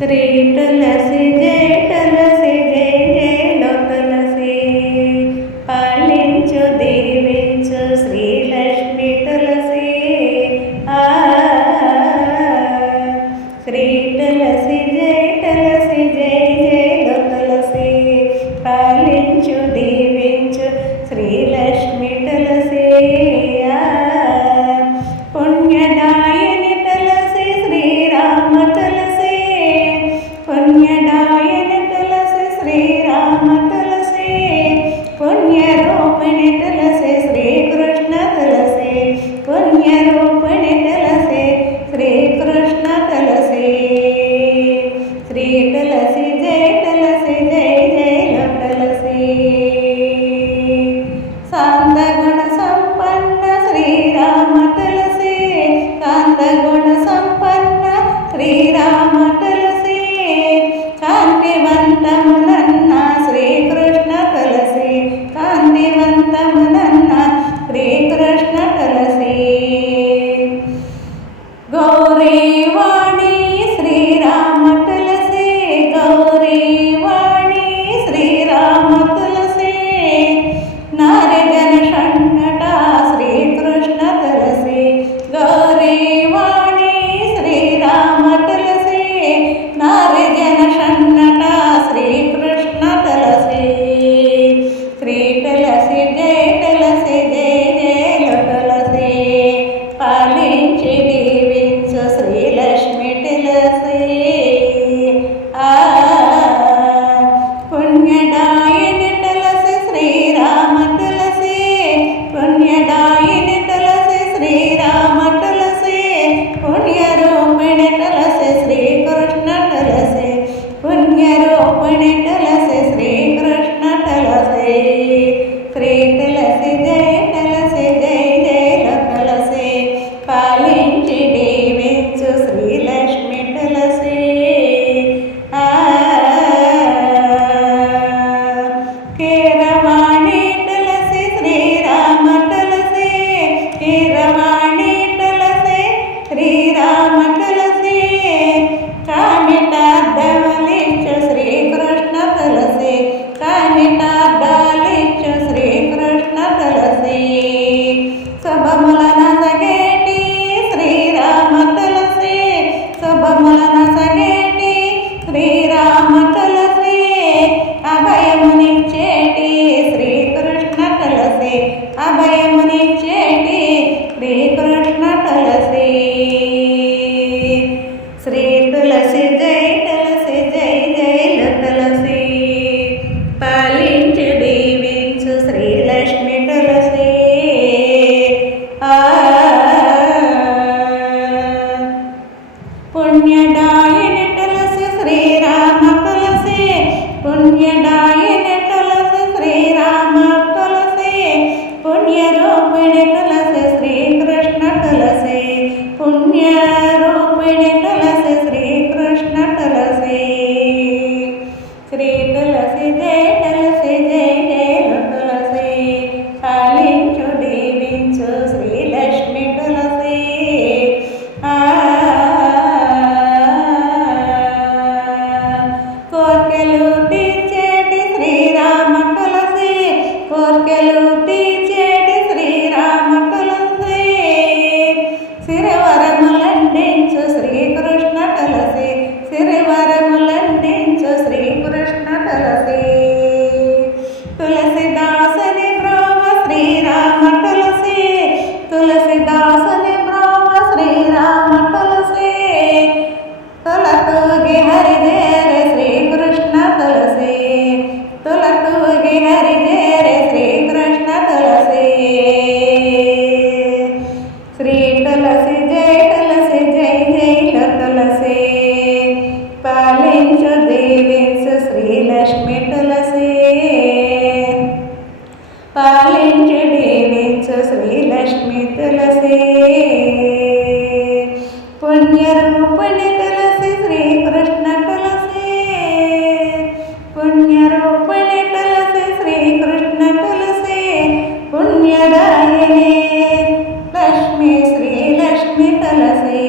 श्री तुलसी जय जयलो तुलसी पालिंचु दीविंचु श्रीलक्ष्मी तुलसी श्री तुलसी जय जयलो तुलसी पालिंचु दीविंचु श्रीलक्ष्मी तुलसी पुण्यदायिनि तुलसी श्रीराम तुलसी पुण्यदायिनि तुलसी श्रीराम तुलसी पुण्यरूपिणि तुलसी श्रीकृष्ण तुलसी पुण्यरूपिणि तुलसी श्रीकृष्ण तुलसी श्री तुलसी जय जयलो तुलसी शांतगुण संपन्न श्रीराम तुलसी शांतगुण संपन्न श्रीराम तुलसी कांतिवंतमुनन्न श्रीकृष्ण तुलसी कांतिवंतमुनन्न श्रीकृष्ण तुलसी गौरीवाणी श्रीराम तुलसी गौरीवाणी श्रीराम तुलसी नारिजन षण्णटा श्रीकृष्ण तुलसी गौरीवाणी श्रीराम तुलसी नारिजन षण्णटा श्रीकृष्ण तुलसी श्री तुलसी जयलो तुलसी पालिंचि दीविंचु श्रीलक्ष्मी तुलसी पुण्यदायिनि तुलसी श्रीराम तुलसी पुण्यदायिनि तुलसी श्रीराम तुलसी पुण्यरूपिणि तुलसी श्रीकृष्ण तुलसी पुण्यरूपिणि तुलसी श्रीकृष्ण तुलसी श्री तुलसी जयलो तुलसी पालिंचि दीविंचु श्रीलक्ष्मी तुलसी कीरवाणी तुलसी श्रीराम तुलसी कीरवाणी तुलसी श्रीराम तुलसी कामितार्धवलिंचु श्रीकृष्ण तुलसी कामितार्धवलिंचु श्रीकृष्ण तुलसी शुभमुलन सगेटी श्रीराम तुलसी शुभमुलन सगेटी श्रीराम तुलसी अभयमुनिच्चेटी श्रीकृष्ण तुलसी अभयमुनिच्चेटी श्रीकृष्ण तुलसी श्री तुलसी जयलो तुलसी पालिंचि दीविंचु श्रीलक्ष्मी तुलसी पुण्यदायिनि तुलसी श्रीराम तुलसी पुण्यदायिनि तुलसी श्रीराम तुलसी पुण्यरूपिणि तुलसी श्रीकृष्ण तुलसी पुण्यरूपिणि तुलसी श्रीकृष्ण तुलसी श्री तुलसी जयलो तुलसी पालिंचु दीविंचु श्रीलक्ष्मी तुलसी కోర్కెలు తీర్చేటి శ్రీరామ తులసి కోర్కెలు తీర్చేటి శ్రీరామ తులసి సిరివరములందించు శ్రీకృష్ణ తులసి సిరివరములందించు శ్రీకృష్ణ తులసి తులసిదాసుని బ్రోవ శ్రీరామ తులసి తులసిదాసుని బ్రోవ శ్రీరామ తులసి तुलतूगी हरिजेरे श्रीकृष्ण तुलसी तुलतूगी हरिजेरे श्रीकृष्ण तुलसी श्री तुलसी जयलो तुलसी पालिंचु दीविंचु श्रीलक्ष्मी तुलसी पालिंचु दीविंचु श्रीलक्ष्मी तुलसी पुण्यरूपिणि तुलसी श्रीकृष्ण तुलसी पुण्यरूपिणि तुलसी श्रीकृष्ण तुलसी पुण्यदायिनि लक्ष्मी श्रीलक्ष्मी तुलसी